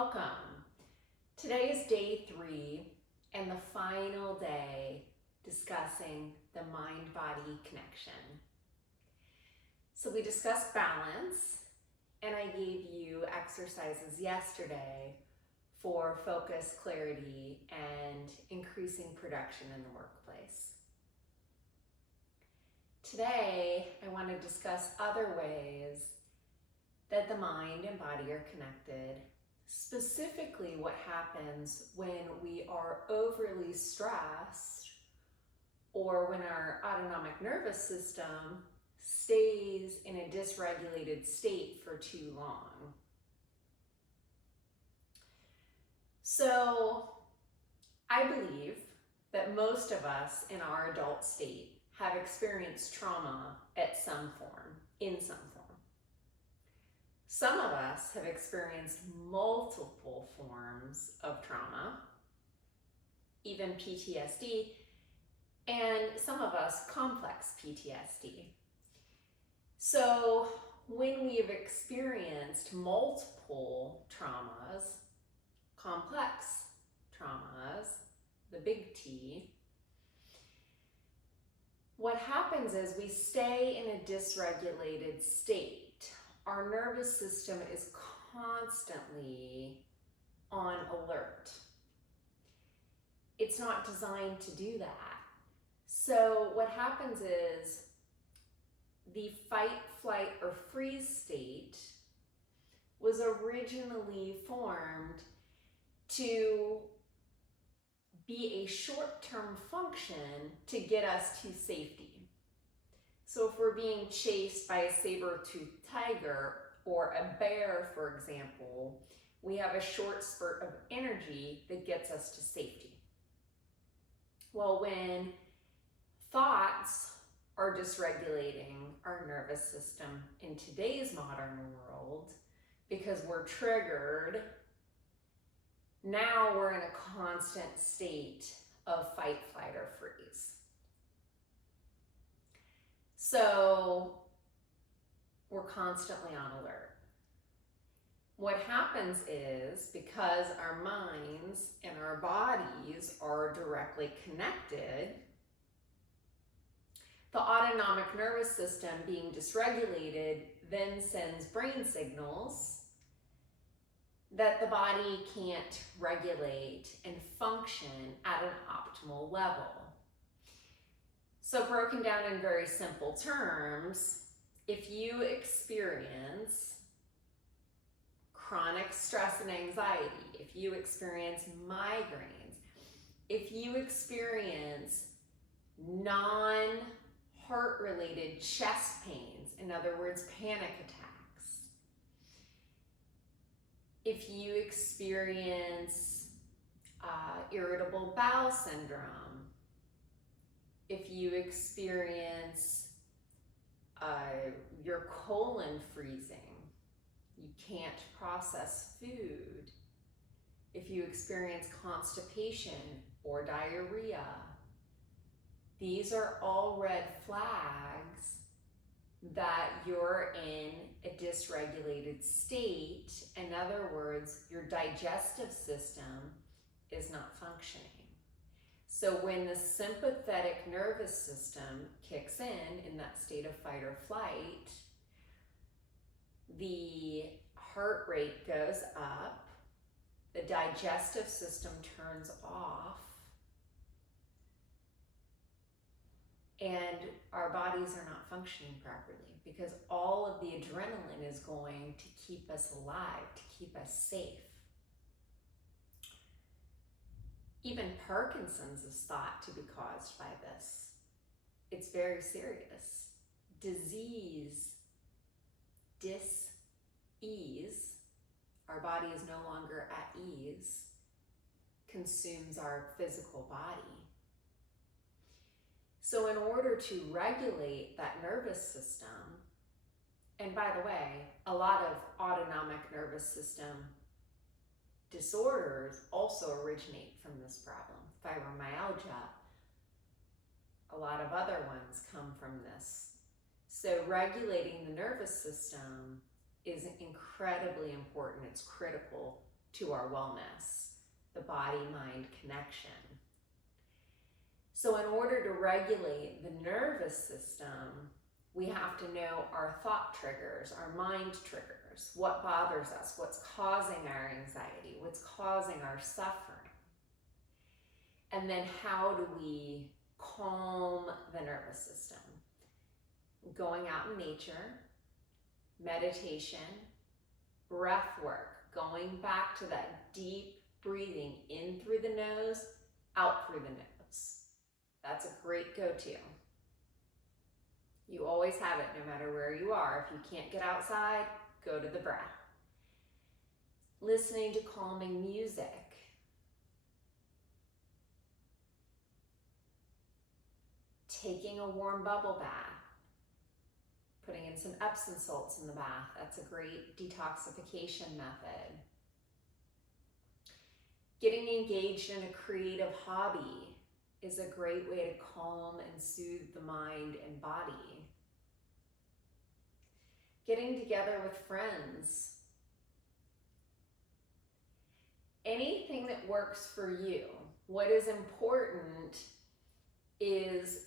welcome. Today is day 3 and the final day discussing the mind-body connection. So we discussed balance, and I gave you exercises yesterday for focus, clarity, and increasing production in the workplace. Today, I want to discuss other ways that the mind and body are connected, specifically what happens when we are overly stressed or when our autonomic nervous system stays in a dysregulated state for too long. So I believe that most of us in our adult state have experienced trauma at some form, in some form. Some of us have experienced multiple forms of trauma, even PTSD, and some of us complex PTSD. So when we have experienced multiple traumas, complex traumas, the big T, what happens is we stay in a dysregulated state. Our nervous system is constantly on alert. It's not designed to do that. So what happens is the fight, flight, or freeze state was originally formed to be a short-term function to get us to safety. So if we're being chased by a saber-toothed tiger or a bear, for example, we have a short spurt of energy that gets us to safety. Well, when thoughts are dysregulating our nervous system in today's modern world because we're triggered, now we're in a constant state of fight, flight, or freeze. So we're constantly on alert. What happens is, because our minds and our bodies are directly connected, the autonomic nervous system being dysregulated then sends brain signals that the body can't regulate and function at an optimal level. So broken down in very simple terms, if you experience chronic stress and anxiety, if you experience migraines, if you experience non-heart related chest pains, in other words, panic attacks, if you experience irritable bowel syndrome, if you experience your colon freezing, you can't process food, if you experience constipation or diarrhea, these are all red flags that you're in a dysregulated state. In other words, your digestive system is not functioning. So when the sympathetic nervous system kicks in that state of fight or flight, the heart rate goes up, the digestive system turns off, and our bodies are not functioning properly because all of the adrenaline is going to keep us alive, to keep us safe. Even Parkinson's is thought to be caused by this. It's very serious. Disease, dis-ease, our body is no longer at ease, consumes our physical body. So in order to regulate that nervous system, and by the way, a lot of autonomic nervous system disorders also originate from this problem. Fibromyalgia, a lot of other ones come from this. So regulating the nervous system is incredibly important. It's critical to our wellness, the body-mind connection. So in order to regulate the nervous system, we have to know our thought triggers, our mind triggers, what bothers us, what's causing our anxiety, what's causing our suffering. And then how do we calm the nervous system? Going out in nature, meditation, breath work, going back to that deep breathing in through the nose, out through the nose. That's a great go-to. You always have it no matter where you are. If you can't get outside, go to the breath. Listening to calming music. Taking a warm bubble bath. Putting in some Epsom salts in the bath. That's a great detoxification method. Getting engaged in a creative hobby is a great way to calm and soothe the mind and body. Getting together with friends. Anything that works for you. What is important is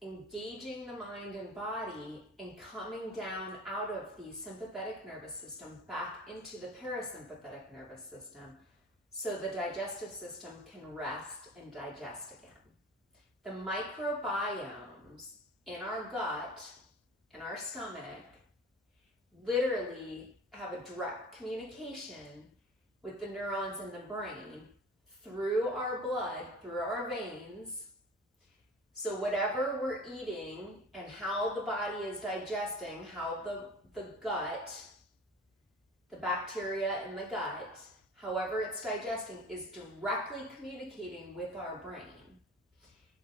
engaging the mind and body and coming down out of the sympathetic nervous system back into the parasympathetic nervous system so the digestive system can rest and digest again. The microbiomes in our gut, in our stomach, literally have a direct communication with the neurons in the brain through our blood, through our veins. So whatever we're eating and how the body is digesting, how the gut, the bacteria in the gut, however it's digesting, is directly communicating with our brain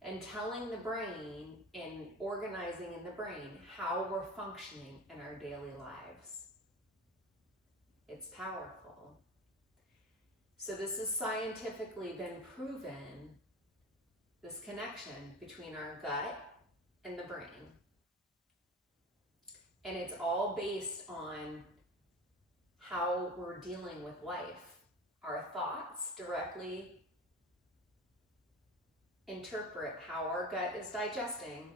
and telling the brain and organizing in the brain how we're functioning in our daily lives. It's powerful. So this has scientifically been proven, this connection between our gut and the brain. And it's all based on how we're dealing with life. Our thoughts directly interpret how our gut is digesting,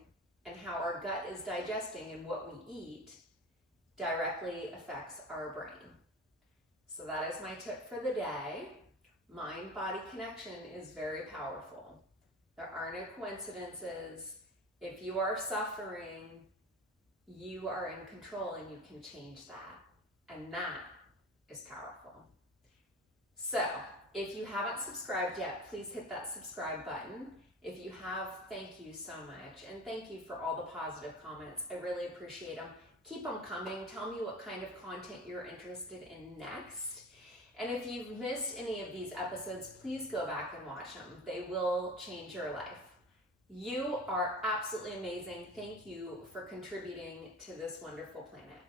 and how our gut is digesting and what we eat directly affects our brain. So that is my tip for the day. Mind-body connection is very powerful. There are no coincidences. If you are suffering, you are in control and you can change that. And that is powerful. So if you haven't subscribed yet, please hit that subscribe button. If you have, thank you so much. And thank you for all the positive comments. I really appreciate them. Keep them coming. Tell me what kind of content you're interested in next. And if you've missed any of these episodes, please go back and watch them. They will change your life. You are absolutely amazing. Thank you for contributing to this wonderful planet.